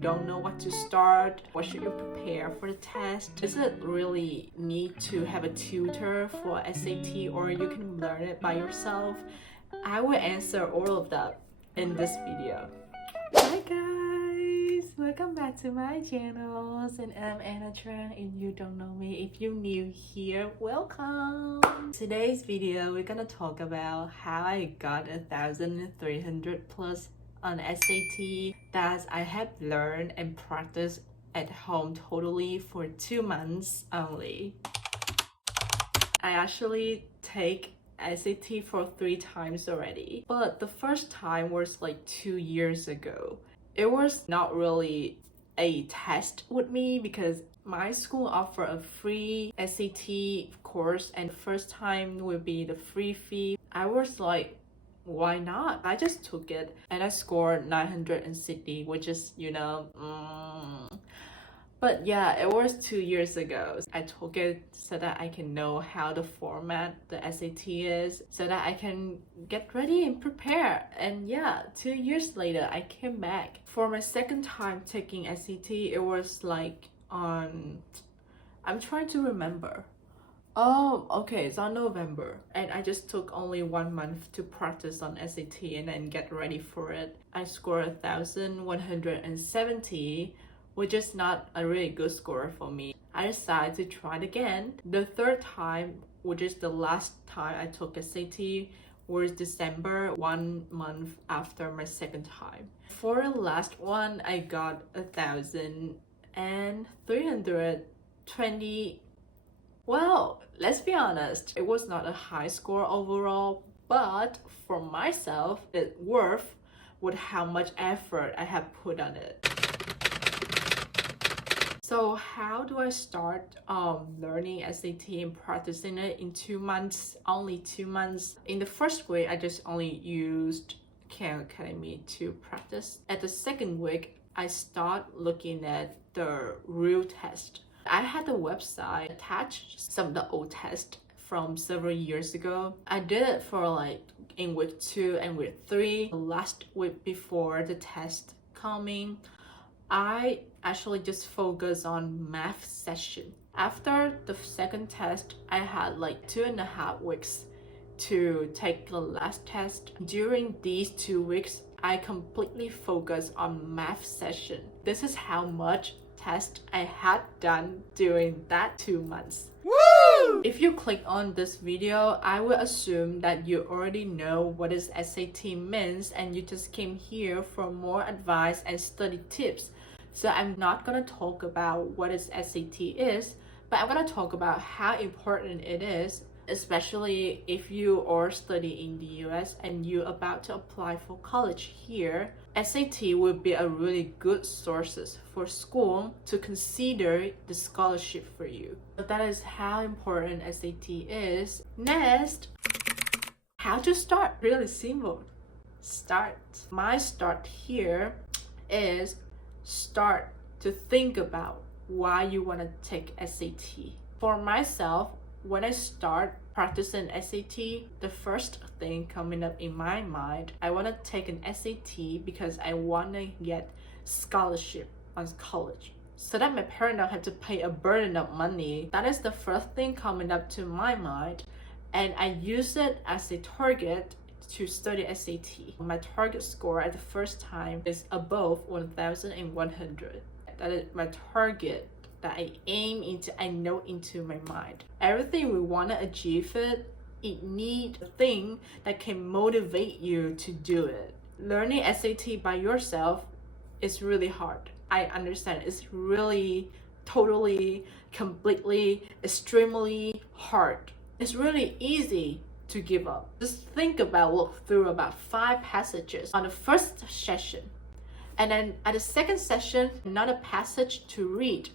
don't know what to start, what should you prepare for the test? Is it really need to have a tutor for SAT or you can learn it by yourself? I will answer all of that in this video. Hi guys, welcome back to my channel, and I'm Anna Tran. If you don't know me, if you're new here, welcome. Today's video we're gonna talk about how I got 1,300 plus on SAT that I have learned and practiced at home totally for 2 months only. I actually take SAT for 3 times already, but the first time was like 2 years ago. It was not really a test with me because my school offer a free SAT course and the first time will be the free fee. I was like, why not? I just took it and I scored 960, which is, But yeah, it was 2 years ago. I took it so that I can know how the format the SAT is, so that I can get ready and prepare. And yeah, 2 years later, I came back. For my second time taking SAT, it was like on... I'm trying to remember. Oh, okay, it's on November. And I just took only 1 month to practice on SAT and then get ready for it. I scored 1,170. Which is not a really good score for me. I decided to try it again. The third time, which is the last time I took SAT, was December, 1 month after my second time. For the last one, I got 1,320. Well, let's be honest, it was not a high score overall, but for myself, it's worth with how much effort I have put on it. So how do I start learning SAT and practicing it in 2 months? Only 2 months. In the first week, I just only used Khan Academy to practice. At the second week, I start looking at the real test. I had the website attached some of the old tests from several years ago. I did it for like in week 2 and week 3. The last week before the test coming, I actually just focus on math session. After the second test, I had like 2.5 weeks to take the last test. During these 2 weeks, I completely focused on math session. This is how much test I had done during that 2 months. Woo! If you click on this video, I will assume that you already know what is SAT means and you just came here for more advice and study tips. So I'm not gonna talk about what is SAT is, but I'm gonna talk about how important it is, especially if you are studying in the US and you're about to apply for college here. SAT would be a really good source for school to consider the scholarship for you. But that is how important SAT is. Next, how to start? Really simple. Start. My start here is start to think about why you want to take SAT. For myself, when I start practicing SAT, the first thing coming up in my mind, I want to take an SAT because I want to get scholarship on college, so that my parents don't have to pay a burden of money. That is the first thing coming up to my mind, and I use it as a target to study SAT. My target score at the first time is above 1,100. That is my target that I aim into, I know into my mind. Everything we want to achieve it needs a thing that can motivate you to do it. Learning SAT by yourself is really hard. I understand it's really, totally, completely, extremely hard. It's really easy to give up. Just think about, look through about 5 passages on the first session, and then at the second session, another passage to read.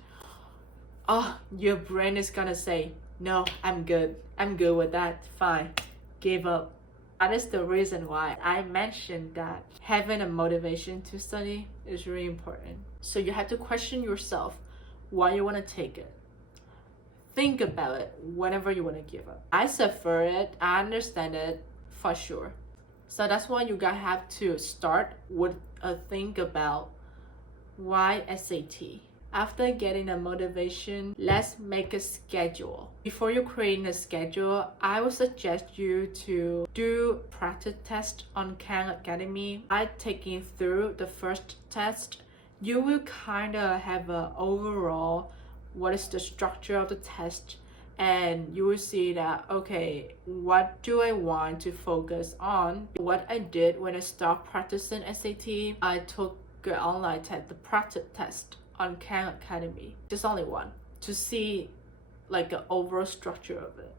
Oh, your brain is gonna say, no, I'm good with that, fine, give up. That is the reason why I mentioned that having a motivation to study is really important. So you have to question yourself why you want to take it. Think about it whenever you want to give up. I suffer it, I understand it for sure. So that's why you guys have to start with a think about Why SAT? After getting the motivation, let's make a schedule. Before you create a schedule, I would suggest you to do practice test on Khan Academy. By taking through the first test, you will kind of have an overall what is the structure of the test, and you will see that, okay, what do I want to focus on? What I did when I started practicing SAT, I took an online test, the practice test on Khan Academy, just only one, to see like the overall structure of it.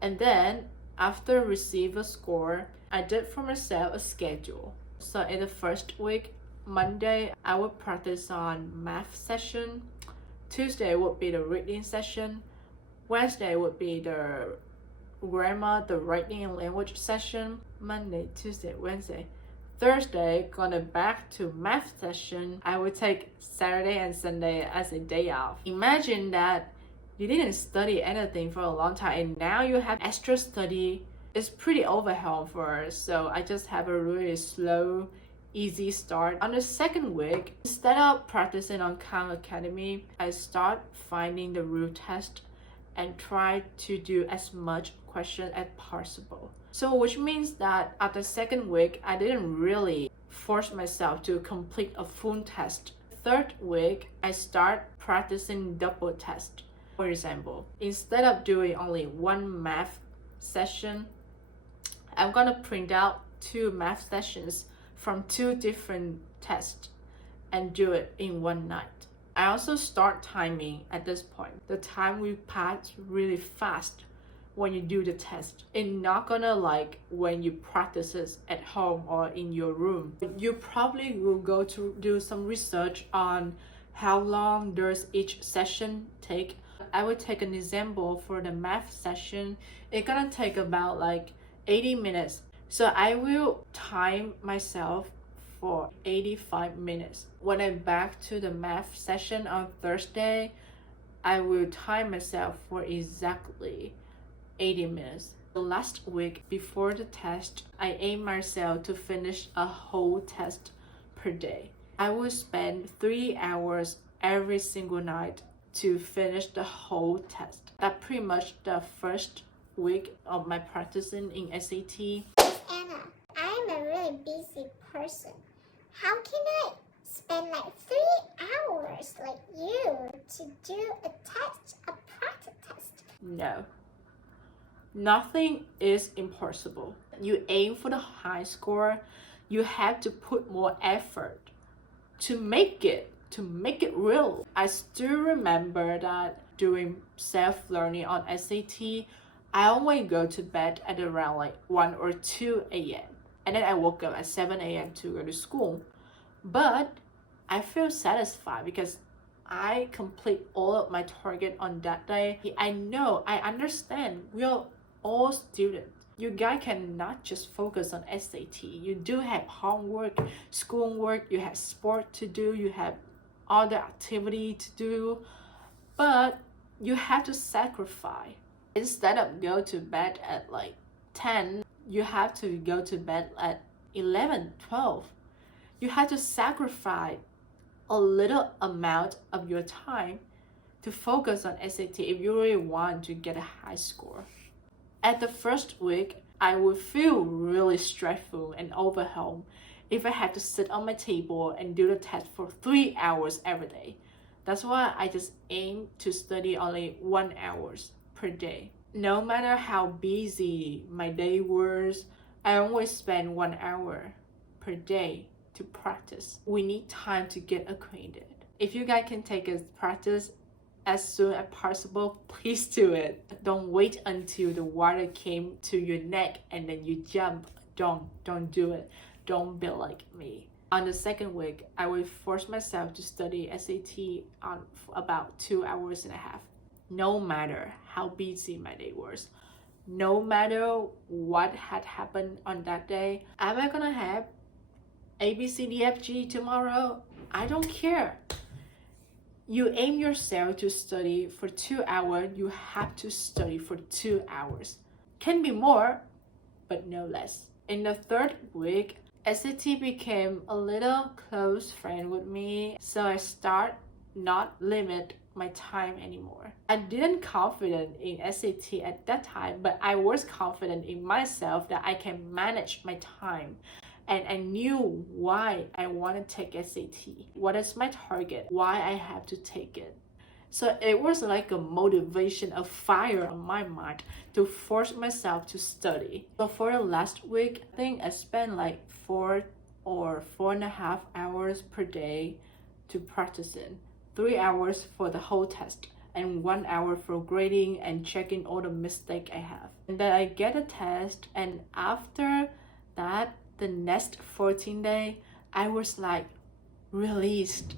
And then after receive a score, I did for myself a schedule. So in the first week, Monday, I would practice on math session. Tuesday would be the reading session. Wednesday would be the grammar, the writing and language session. Monday, Tuesday, Wednesday. Thursday, gonna back to math session. I would take Saturday and Sunday as a day off. Imagine that you didn't study anything for a long time and now you have extra study. It's pretty overwhelmed for us, so I just have a really slow, easy start. On the second week, instead of practicing on Khan Academy, I start finding the real test and try to do as much question as possible. So which means that at the second week, I didn't really force myself to complete a full test. Third week, I start practicing double test. For example, instead of doing only one math session, I'm gonna print out 2 math sessions from 2 different tests and do it in one night. I also start timing at this point. The time will pass really fast when you do the test. It's not gonna like when you practice it at home or in your room. You probably will go to do some research on how long does each session take. I would take an example for the math session. It's gonna take about like 80 minutes. So I will time myself for 85 minutes. When I'm back to the math session on Thursday, I will time myself for exactly 80 minutes. The last week before the test, I aim myself to finish a whole test per day. I will spend 3 hours every single night to finish the whole test. That's pretty much the first week of my practicing in SAT. Anna, I'm a really busy person. How can I spend like 3 hours like you to do a test, a practice test? No. Nothing is impossible. You aim for the high score, you have to put more effort to make it real. I still remember that doing self-learning on SAT, I always go to bed at around like 1 or 2 a.m. And then I woke up at 7 a.m. to go to school. But I feel satisfied because I complete all of my target on that day. I understand, we are all students. You guys cannot just focus on SAT. You do have homework, schoolwork, you have sport to do, you have other activity to do, but you have to sacrifice. Instead of go to bed at like 10, you have to go to bed at 11, 12. You have to sacrifice a little amount of your time to focus on SAT if you really want to get a high score. At the first week, I would feel really stressful and overwhelmed if I had to sit on my table and do the test for 3 hours every day. That's why I just aim to study only 1 hour per day. No matter how busy my day was, I always spend 1 hour per day to practice. We need time to get acquainted. If you guys can take a practice as soon as possible, please do it. Don't wait until the water came to your neck and then you jump. Don't do it. Don't be like me. On the second week, I would force myself to study SAT on about 2.5 hours. No matter how busy my day was, no matter what had happened on that day, am I gonna have A, B, C, D, F, G tomorrow? I don't care. You aim yourself to study for 2 hours, you have to study for 2 hours. Can be more, but no less. In the third week, SAT became a little close friend with me, so I start not limit my time anymore. I didn't confident in SAT at that time, but I was confident in myself that I can manage my time. And I knew why I want to take SAT. What is my target? Why I have to take it. So it was like a motivation, a fire on my mind to force myself to study. So for the last week, I think I spent like 4.5 hours per day to practicing. 3 hours for the whole test and 1 hour for grading and checking all the mistakes I have. And then I get a test, and after that, the next 14 days, I was like released,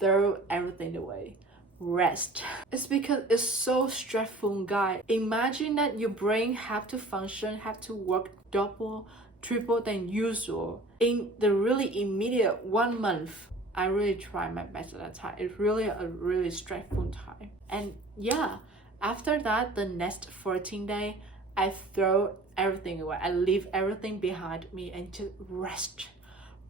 throw everything away, rest. It's because it's so stressful, guys. Imagine that your brain have to function, have to work double, triple than usual in the really immediate 1 month. I really tried my best at that time. It's really a really stressful time. And yeah, after that, the next 14 days, I throw everything away. I leave everything behind me and just rest,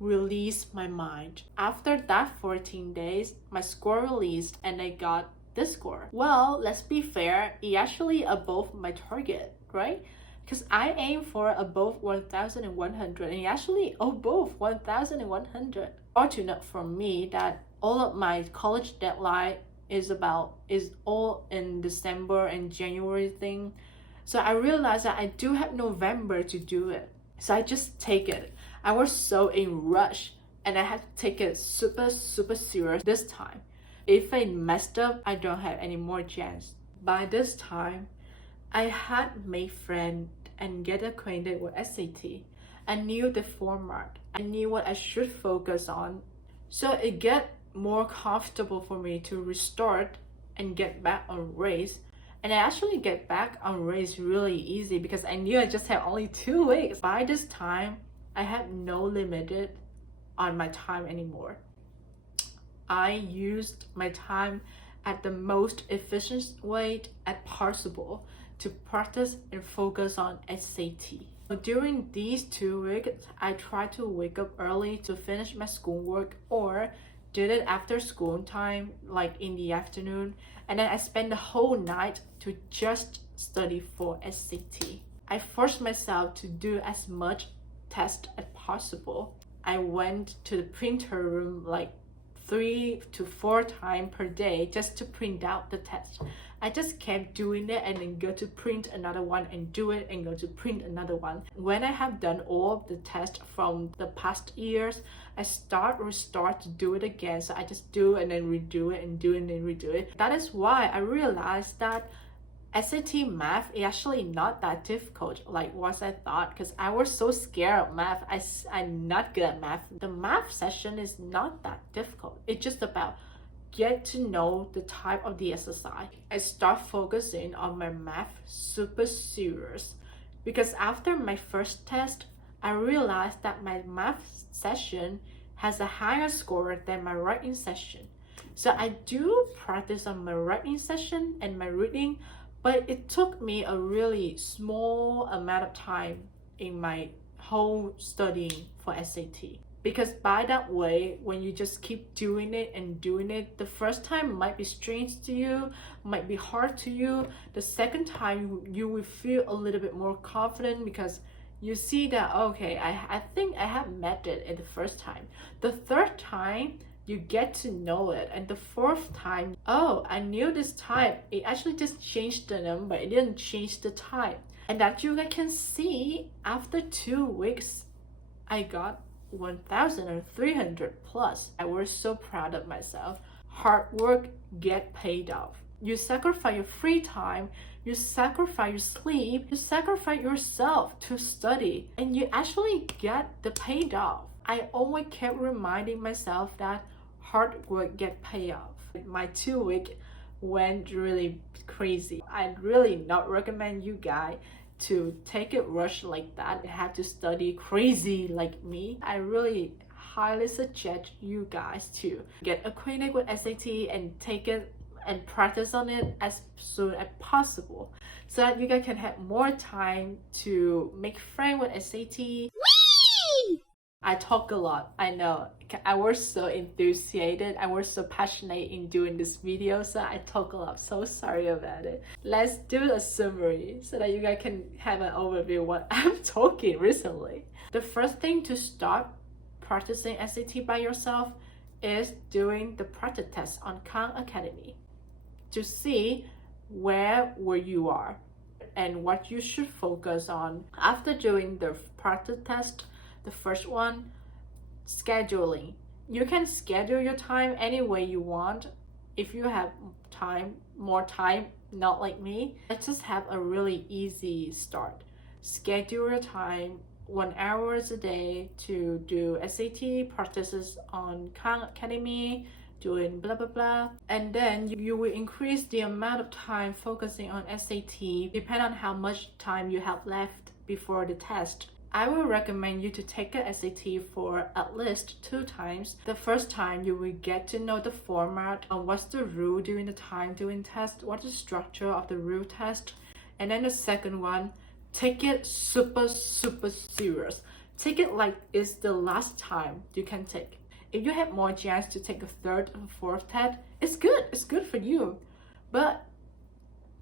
release my mind. After that 14 days, my score released and I got this score. Well, let's be fair, it actually above my target, right? Because I aim for above 1,100 and actually above 1,100. Fortunate for me that all of my college deadline is all in December and January thing. So I realized that I do have November to do it. So I just take it. I was so in rush and I had to take it super serious this time. If I messed up, I don't have any more chance. By this time, I had made friends and get acquainted with SAT. I knew the format. I knew what I should focus on. So it get more comfortable for me to restart and get back on race. And I actually get back on race really easy because I knew I just had only 2 weeks. By this time, I had no limit on my time anymore. I used my time at the most efficient way as possible to practice and focus on SAT. During these 2 weeks, I tried to wake up early to finish my schoolwork or did it after school time, like in the afternoon. And then I spent the whole night to just study for SAT. I forced myself to do as much test as possible. I went to the printer room like 3 to 4 times per day just to print out the test. I just kept doing it and then go to print another one and do it and go to print another one. When I have done all of the tests from the past years, I restart to do it again. So I just do and then redo it and do it and then redo it. That is why I realized that SAT math is actually not that difficult like what I thought, because I was so scared of math. I'm not good at math. The math session is not that difficult. It's just about get to know the type of the exercise. I start focusing on my math super serious because after my first test, I realized that my math session has a higher score than my writing session. So I do practice on my writing session and my reading, but it took me a really small amount of time in my whole studying for SAT. Because by that way, when you just keep doing it and doing it, the first time might be strange to you, might be hard to you. The second time, you will feel a little bit more confident because you see that, okay, I think I have met it in the first time. The third time, you get to know it. And the fourth time, oh, I knew this type. It actually just changed the number. It didn't change the type. And that you guys can see, after 2 weeks, I got 1,300 plus. I was so proud of myself. Hard work get paid off. You sacrifice your free time, you sacrifice your sleep, you sacrifice yourself to study, and you actually get the paid off. I always kept reminding myself that hard work get paid off. My 2 week went really crazy. I'd really not recommend you guys to take it rush like that. You have to study crazy like me. I really highly suggest you guys to get acquainted with SAT and take it and practice on it as soon as possible so that you guys can have more time to make friends with SAT. I talk a lot, I know. I was so enthusiastic, I was so passionate in doing this video, so I talk a lot. So sorry about it. Let's do a summary so that you guys can have an overview what I'm talking recently. The first thing to start practicing SAT by yourself is doing the practice test on Khan Academy to see where you are and what you should focus on. After doing the practice test, the first one, scheduling. You can schedule your time any way you want. If you have more time, not like me, let's just have a really easy start. Schedule your time 1 hour a day to do SAT practices on Khan Academy, doing blah blah blah, and then you will increase the amount of time focusing on SAT depending on how much time you have left before the test. I will recommend you to take a SAT for at least 2 times. The first time you will get to know the format and what's the rule during the time doing test, what's the structure of the rule test, and then the second one, take it super serious. Take it like it's the last time you can take. If you have more chance to take a third or fourth test, it's good for you. But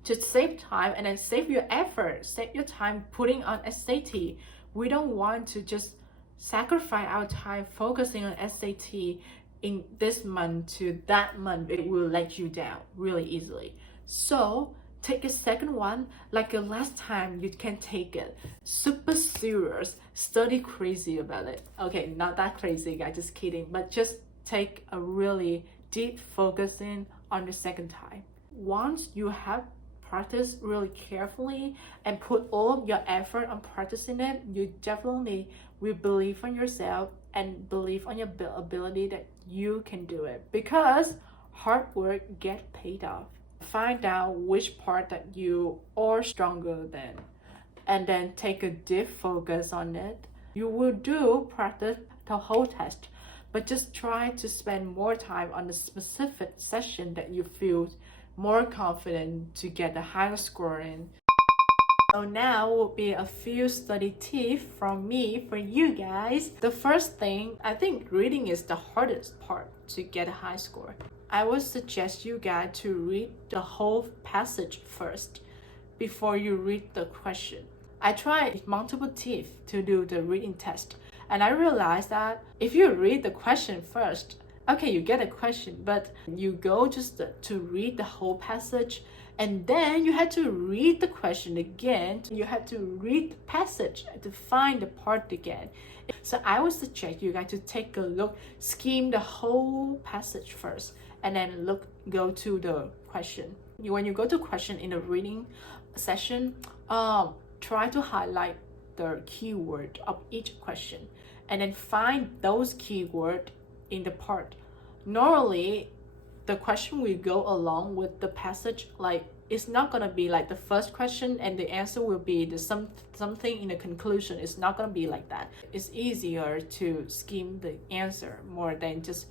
to save time and then save your effort, save your time putting on SAT, we don't want to just sacrifice our time focusing on SAT in this month to that month. It will let you down really easily. So take a second one like the last time you can take it. Super serious, study crazy about it. Okay, not that crazy, guys, just kidding. But just take a really deep focusing on the second time. Once you have practiced really carefully and put all of your effort on practicing it, you definitely will believe in yourself and believe on your ability that you can do it. Because hard work gets paid off. Find out which part that you are stronger than, and then take a deep focus on it. You will do practice the whole test, but just try to spend more time on the specific session that you feel more confident to get the higher score in. So now will be a few study tips from me for you guys. The first thing, I think reading is the hardest part to get a high score. I would suggest you guys to read the whole passage first before you read the question. I tried multiple tips to do the reading test, and I realized that if you read the question first, okay, you get a question, but you go just to read the whole passage, and then you had to read the question again. You had to read the passage to find the part again. So I would suggest you guys to take a look, skim the whole passage first, and then go to the question. When you go to question in the reading session, try to highlight the keyword of each question, and then find those keywords in the part. Normally, the question will go along with the passage. Like, it's not gonna be like the first question and the answer will be the something in the conclusion. It's not gonna be like that. It's easier to skim the answer more than just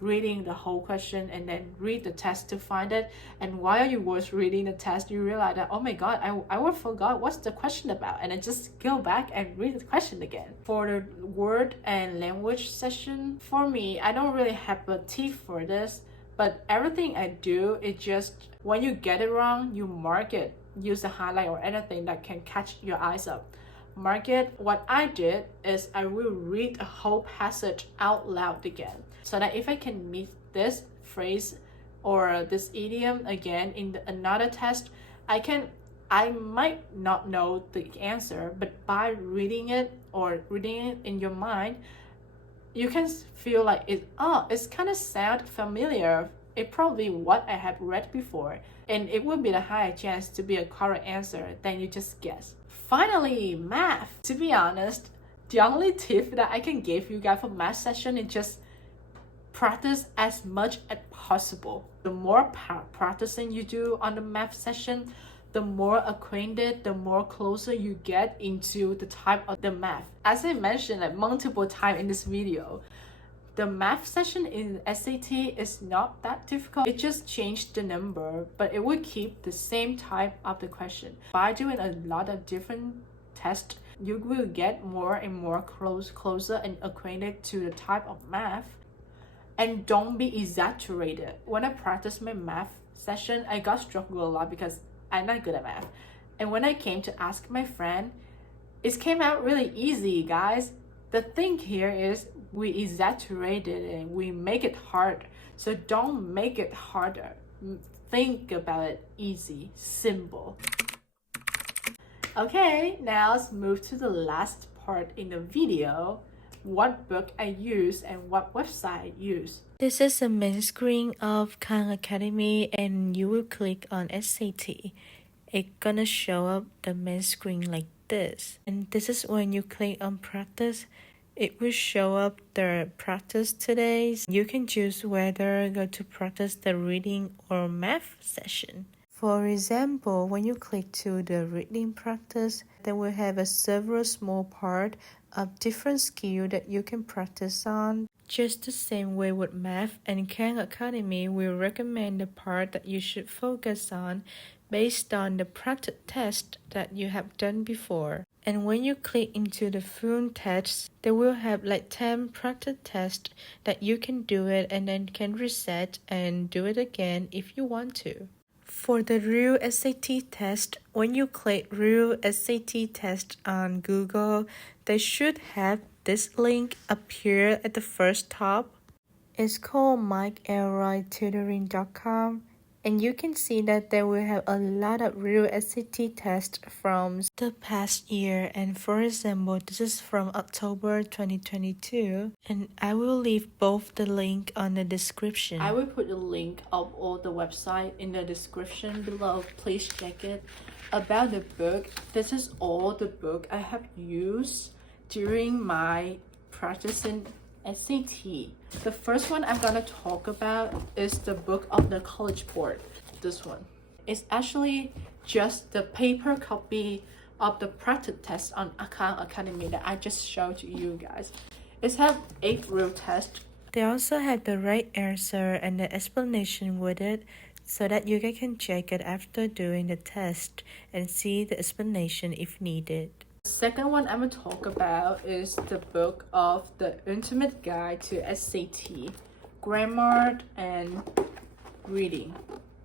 reading the whole question and then read the test to find it. And while you was reading the test, you realize that, oh my god, I forgot what's the question about, and then just go back and read the question again. For the word and language session, for me, I don't really have a tip for this, but everything I do is just when you get it wrong, you mark it, use a highlight or anything that can catch your eyes up. Mark it. What I did is I will read a whole passage out loud again, so that if I can meet this phrase or this idiom again in another test, I might not know the answer, but by reading it or reading it in your mind, you can feel like it's kind of sound familiar. It's probably what I have read before, and it would be the higher chance to be a correct answer than you just guess. Finally, math. To be honest, the only tip that I can give you guys for math session is just practice as much as possible. The more practicing you do on the math session, the more acquainted, the more closer you get into the type of the math. As I mentioned like multiple times in this video, the math session in SAT is not that difficult. It just changed the number, but it will keep the same type of the question. By doing a lot of different tests, you will get more and more closer and acquainted to the type of math. And don't be exaggerated. When I practiced my math session, I got struggled a lot because I'm not good at math. And when I came to ask my friend, it came out really easy, guys. The thing here is we exaggerated and we make it hard. So don't make it harder. Think about it easy, simple. Okay, now let's move to the last part in the video. What book I use and what website I use. This is the main screen of Khan Academy, and you will click on SAT. It's gonna show up the main screen like this. And this is when you click on practice. It will show up the practice today. You can choose whether go to practice the reading or math session. For example, when you click to the reading practice, they will have a several small part of different skill that you can practice on. Just the same way with math, and Khan Academy will recommend the part that you should focus on based on the practice test that you have done before. And when you click into the full text, they will have like 10 practice tests that you can do it and then can reset and do it again if you want to. For the real SAT test, when you click real SAT test on Google, they should have this link appear at the first top. It's called mikeelroytutoring.com, and you can see that they will have a lot of real SAT tests from the past year. And for example, this is from October 2022, and I will leave both the link on the description. I will put the link of all the website in the description below. Please check it. About the book, this is all the book I have used during my practicing SAT. The first one I'm gonna talk about is the book of the College Board. This one. It's actually just the paper copy of the practice test on Khan Academy that I just showed to you guys. It has 8 real tests. They also have the right answer and the explanation with it, so that you guys can check it after doing the test and see the explanation if needed. The second one I'm going to talk about is the book of the Ultimate Guide to SAT, Grammar and Reading.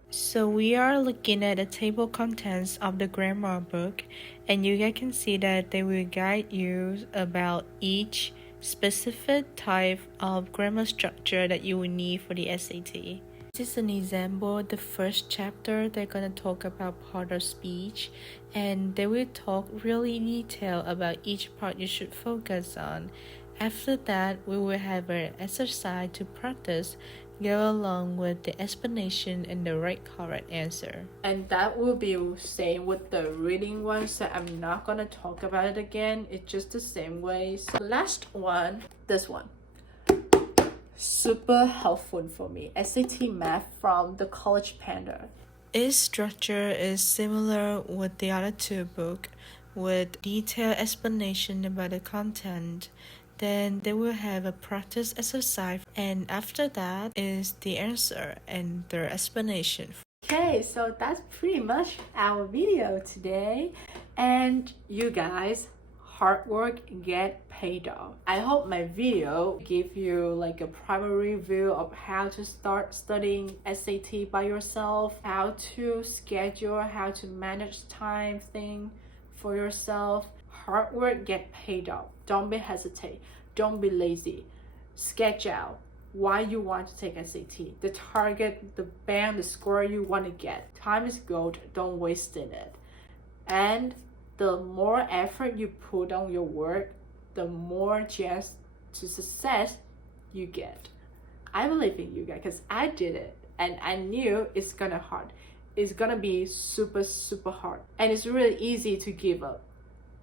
So we are looking at the table contents of the grammar book, and you guys can see that they will guide you about each specific type of grammar structure that you will need for the SAT. This is an example. The first chapter, they're gonna talk about part of speech, and they will talk really detail about each part you should focus on. After that, we will have an exercise to practice, go along with the explanation and the right correct answer. And that will be same with the reading one, so I'm not gonna talk about it again. It's just the same way. So last one, this one. Super helpful for me. SAT Math from the College Panda. Its structure is similar with the other two books, with detailed explanation about the content. Then they will have a practice exercise, and after that is the answer and their explanation. Okay, so that's pretty much our video today. And you guys, hard work get paid off. I hope my video give you like a primary view of how to start studying SAT by yourself, how to schedule, how to manage time thing for yourself. Hard work get paid off. Don't be hesitate. Don't be lazy. Sketch out why you want to take SAT, the target, the band, the score you want to get. Time is gold. Don't waste it. And the more effort you put on your work, the more chance to success you get. I believe in you guys because I did it and I knew it's gonna hard. It's gonna be super, super hard. And it's really easy to give up.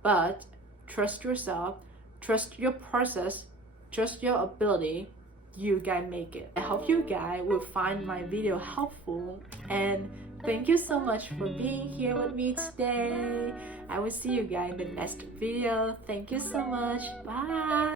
But trust yourself, trust your process, trust your ability. You guys make it. I hope you guys will find my video helpful, and thank you so much for being here with me today. I will see you guys in the next video. Thank you so much. Bye.